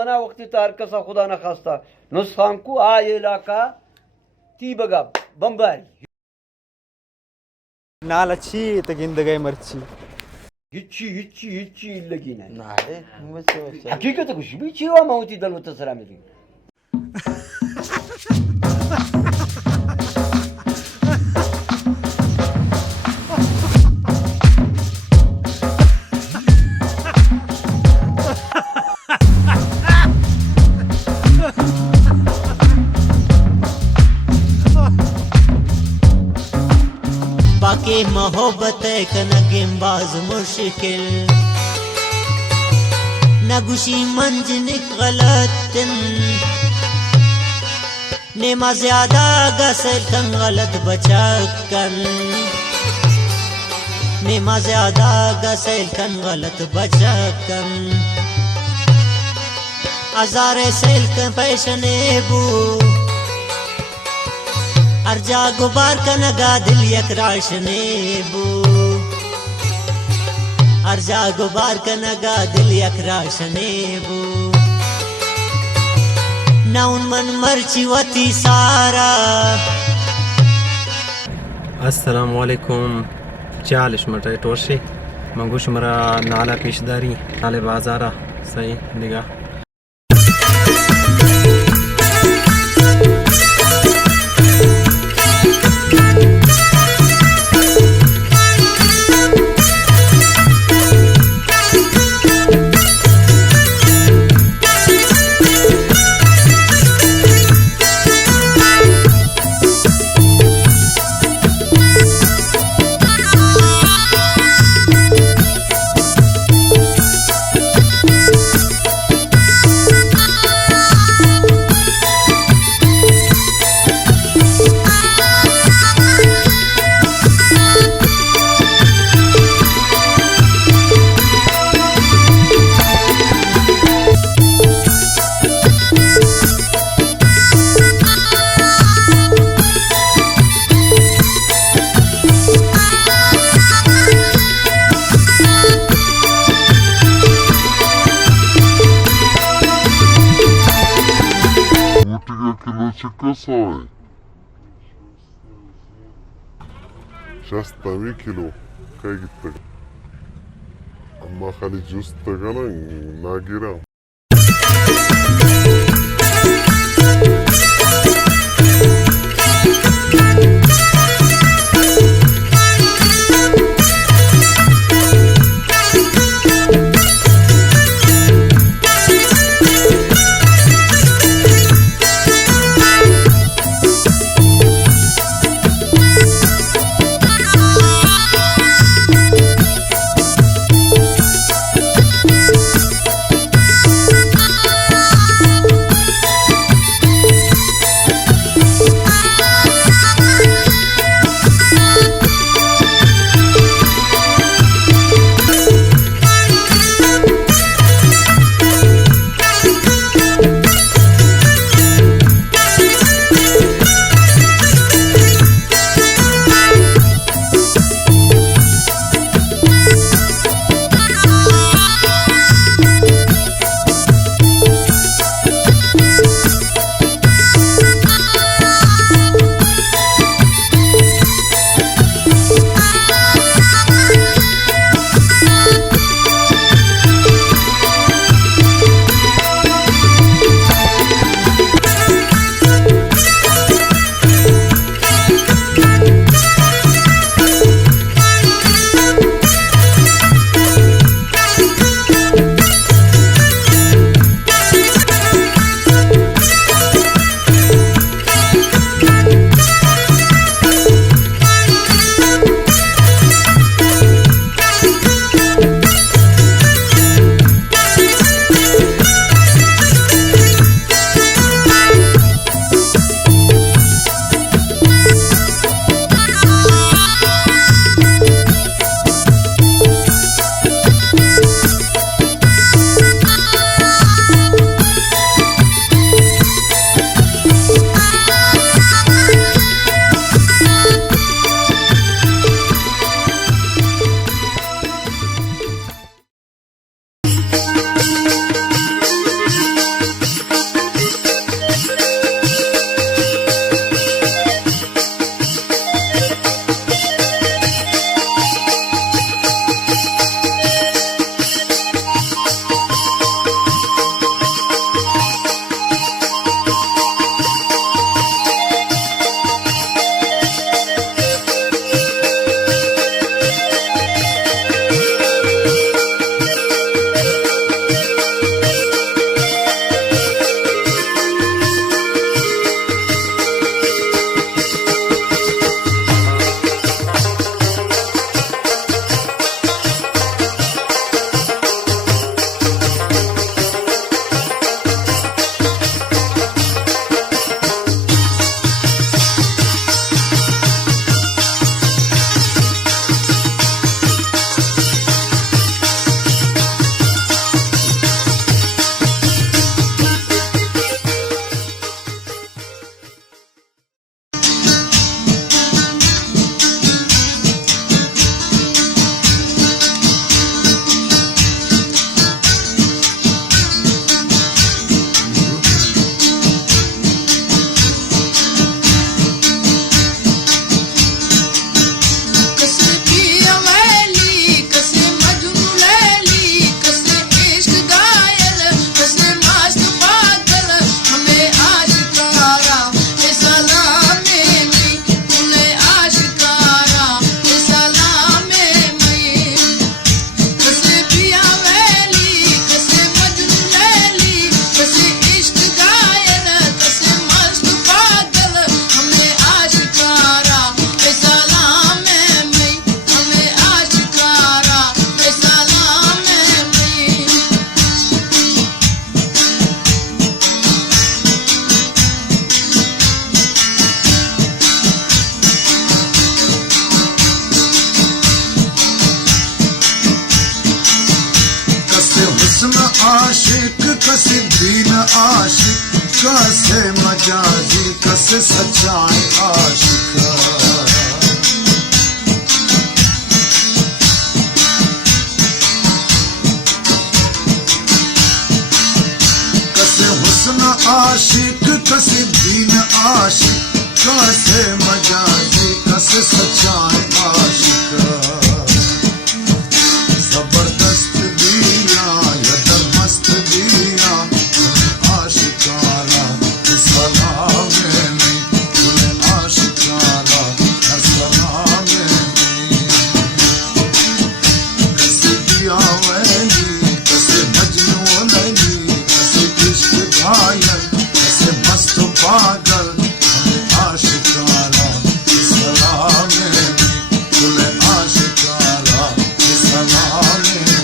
मना वक्ती तार कसा खुदा ना खास्ता नुस्खान को आ इलाका ती बघा बंबारी नाल अच्छी तगिंद गए मर्ची हिच्ची लगी नाही नाले हकीकत कुछ भी चीवा मावती दल तसरा मेरी बाकी मोहब्बत कनगेम बाज मुश्किल नगुशी मंजनिक गलतन नेमा ज्यादा गसल कन गलत बचकन नेमा ज्यादा गसल कन गलत बचकन अजारे सेल कन पैशने बू अर्जा गुबार का नगा दिल यकराश नेबू अर्जा गुबार का नगा दिल यकराश नेबू नाउन मन मर्ची वती सारा अस्सलाम वालेकुम 40 मटे टोर्शे मंगुश मरा नाला पेशदारी नाले बाजारा सही निगाह Soy 6 kilo काय gitti amma khali juice tagana nagira कैसे मजाजी कैसे सच्चाई आशिका आशिक कसे दीन आशिक कैसे मजाजी कैसे सच्चाई आशिक जबरदस्त दिया या दरमस्त दिया आशिकारा सलाम नहीं तुले आशिकारा सलाम नहीं कैसे दिया वैली कैसे मजनू लैली कैसे इश्क घायल कैसे मस्त पागल हमें आशिकारा सलाम नहीं तुले आशिकारा सलाम नहीं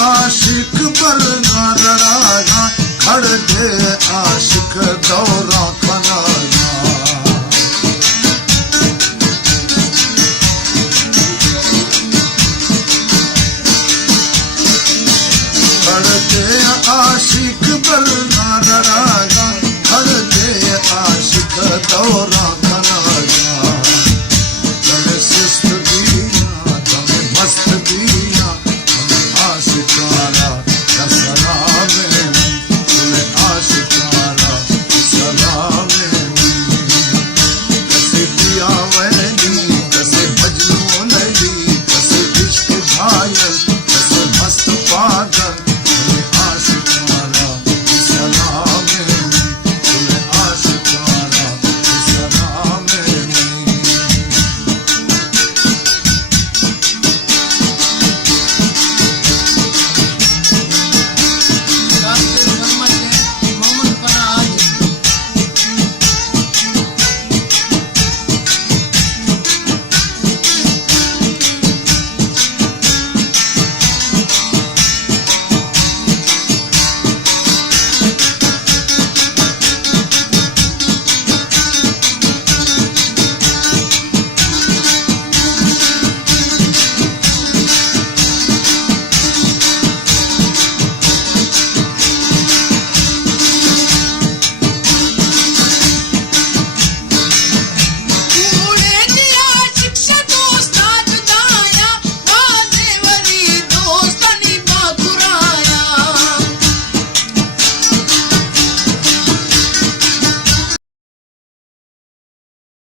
आशिक पर न लड़ाया खड़ दे आशिक दौरा